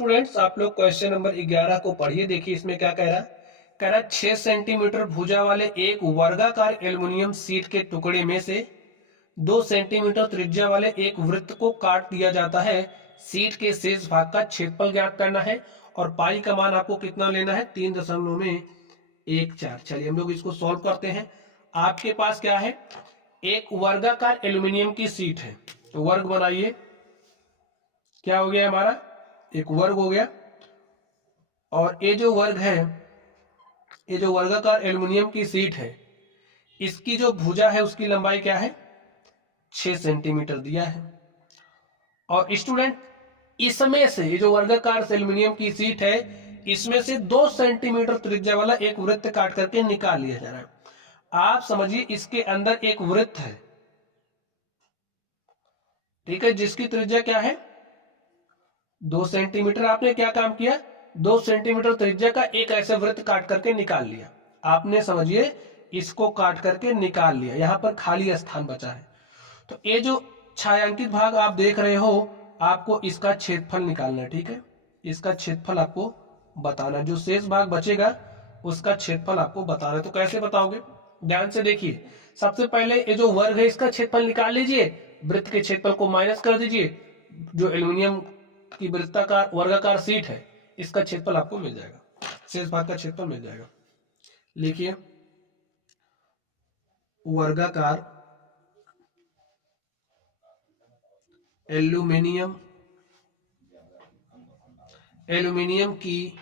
Students आप लोग question number 11 को पढ़िए। देखिए इसमें क्या कह रहा है 6 सेंटीमीटर भुजा वाले एक वर्गाकार एल्युमिनियम शीट के टुकड़े में से 2 सेंटीमीटर त्रिज्या वाले एक वृत्त को काट दिया जाता है। शीट के शेष भाग का क्षेत्रफल ज्ञात करना है और पाई का मान आपको कितना लेना है 3.14। चलिए हम लोग इसको सॉल्व करते हैं। आपके पास क्या है, एक वर्गाकार एल्युमिनियम की शीट है, तो वर्ग बनाइए। क्या हो गया हमारा, एक वर्ग हो गया। और ये जो वर्ग है, ये जो वर्गाकार एल्युमिनियम की शीट है, इसकी जो भुजा है उसकी लंबाई क्या है 6 सेंटीमीटर दिया है। और स्टूडेंट इसमें से ये जो वर्गाकार एल्युमिनियम की शीट है, इसमें से 2 सेंटीमीटर त्रिज्या वाला एक वृत्त काट करके निकाल लिया जा रहा है। आप समझिए इसके अंदर एक वृत्त है, ठीक है, जिसकी त्रिज्या क्या है 2 सेंटीमीटर। आपने क्या काम किया, 2 सेंटीमीटर त्रिज्या का एक ऐसे वृत्त काट करके निकाल लिया। आपने समझिए इसको काट करके निकाल लिया, यहां पर खाली स्थान बचा है। तो ये जो छायांकित भाग आप देख रहे हो, आपको इसका क्षेत्रफल निकालना है, ठीक है। इसका क्षेत्रफल आपको बताना है, जो शेष भाग बचेगा उसका क्षेत्रफल आपको बताना है। तो कैसे बताओगे, ध्यान से देखिए। सबसे पहले ये जो वर्ग है इसका क्षेत्रफल निकाल लीजिए, वृत्त के क्षेत्रफल को माइनस कर दीजिए। जो एल्युमिनियम की वृत्ताकार वर्गाकार शीट है, इसका क्षेत्रफल आपको मिल जाएगा, शेष भाग का क्षेत्रफल मिल जाएगा। लिखिए वर्गाकार एल्युमिनियम की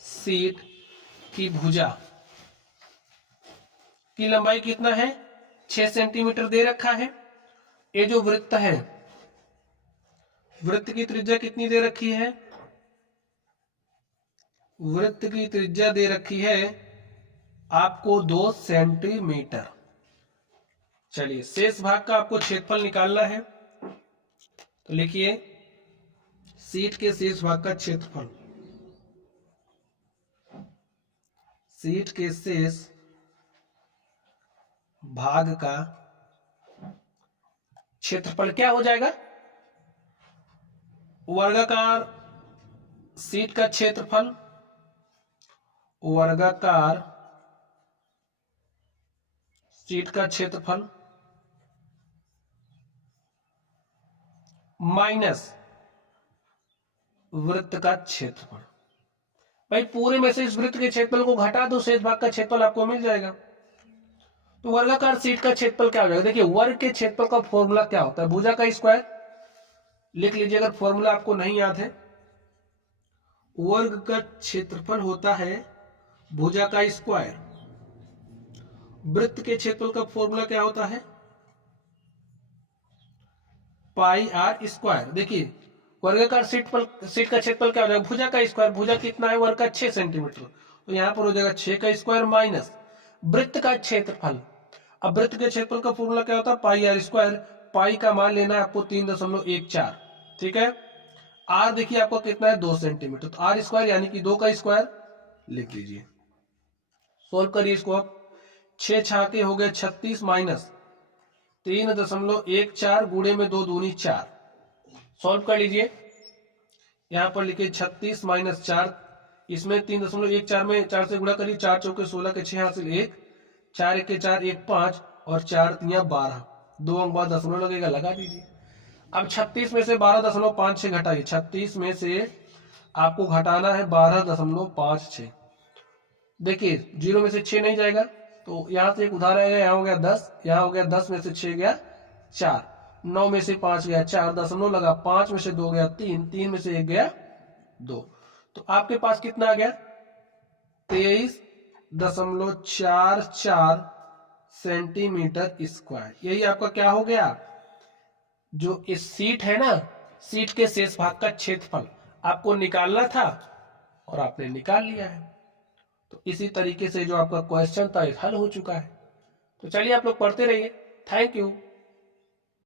शीट की भुजा की लंबाई कितना है 6 सेंटीमीटर दे रखा है। ये जो वृत्त है, वृत्त की त्रिज्या कितनी दे रखी है, वृत्त की त्रिज्या दे रखी है आपको 2 सेंटीमीटर। चलिए शेष भाग का आपको क्षेत्रफल निकालना है, तो लिखिए शीट के शेष भाग का क्षेत्रफल, शीट के शेष भाग का क्षेत्रफल क्या हो जाएगा, वर्गाकार शीट का क्षेत्रफल, वर्गाकार शीट का क्षेत्रफल माइनस वृत्त का क्षेत्रफल। भाई पूरे में से इस वृत्त के क्षेत्रफल को घटा दो, शेष भाग का क्षेत्रफल आपको मिल जाएगा। तो वर्गाकार शीट का क्षेत्रफल क्या हो जाएगा, देखिए वर्ग के क्षेत्रफल का फॉर्मूला क्या होता है, भुजा का स्क्वायर। लिख लीजिए अगर फॉर्मूला आपको नहीं याद है। वर्ग का क्षेत्रफल होता है भुजा का स्क्वायर। वृत्त के क्षेत्रफल का फॉर्मूला क्या होता है पाई आर स्क्वायर। देखिए वर्गाकार शीट का क्षेत्रफल क्या हो जाएगा, भुजा का स्क्वायर। भुजा कितना है, वर्ग का 6 सेंटीमीटर, तो यहां पर हो जाएगा 6 का स्क्वायर माइनस वृत्त का क्षेत्रफल। अब वृत्त के क्षेत्रफल का फॉर्मूला क्या होता है पाई आर स्क्वायर। पाई का मान लेना है आपको 3.14, ठीक है। आर देखिए आपको कितना है 2 सेंटीमीटर, तो आर स्क्वायर यानी कि 2 का स्क्वायर लिख लीजिए। सोल्व करिए इसको आप, 6 छाके हो गए 36 माइनस 3.14 गुणे में 2 दूनी 4। सॉल्व कर लीजिए, यहां पर लिखिए 36 माइनस 4, इसमें 3.14 में 4 से गुणा करिए, 4 चौके 16 के 6 हासिल 1, 4 1 के 4 1 5 और 4 3 12, 2 अंक बाद दशमलव लगेगा, लगा दीजिए। अब 36 में से 12.56 घटाइए, 36 में से आपको घटाना है 12.56। देखिए 0 में से 6 नहीं जाएगा, तो यहां से एक उधार आएगा, यहाँ हो गया 10, यहाँ हो गया 10 में से 6 गया 4, 9 में से 5 गया 4, दशमलव लगा, 5 में से 2 गया 3, 3 में से 1 गया 2, तो आपके पास कितना आ गया 23.44 सेंटीमीटर स्क्वायर। यही आपका क्या हो गया, जो इस शीट है ना, शीट के शेष भाग का क्षेत्रफल आपको निकालना था और आपने निकाल लिया है। तो इसी तरीके से जो आपका क्वेश्चन था हल हो चुका है। तो चलिए आप लोग पढ़ते रहिए। Thank you.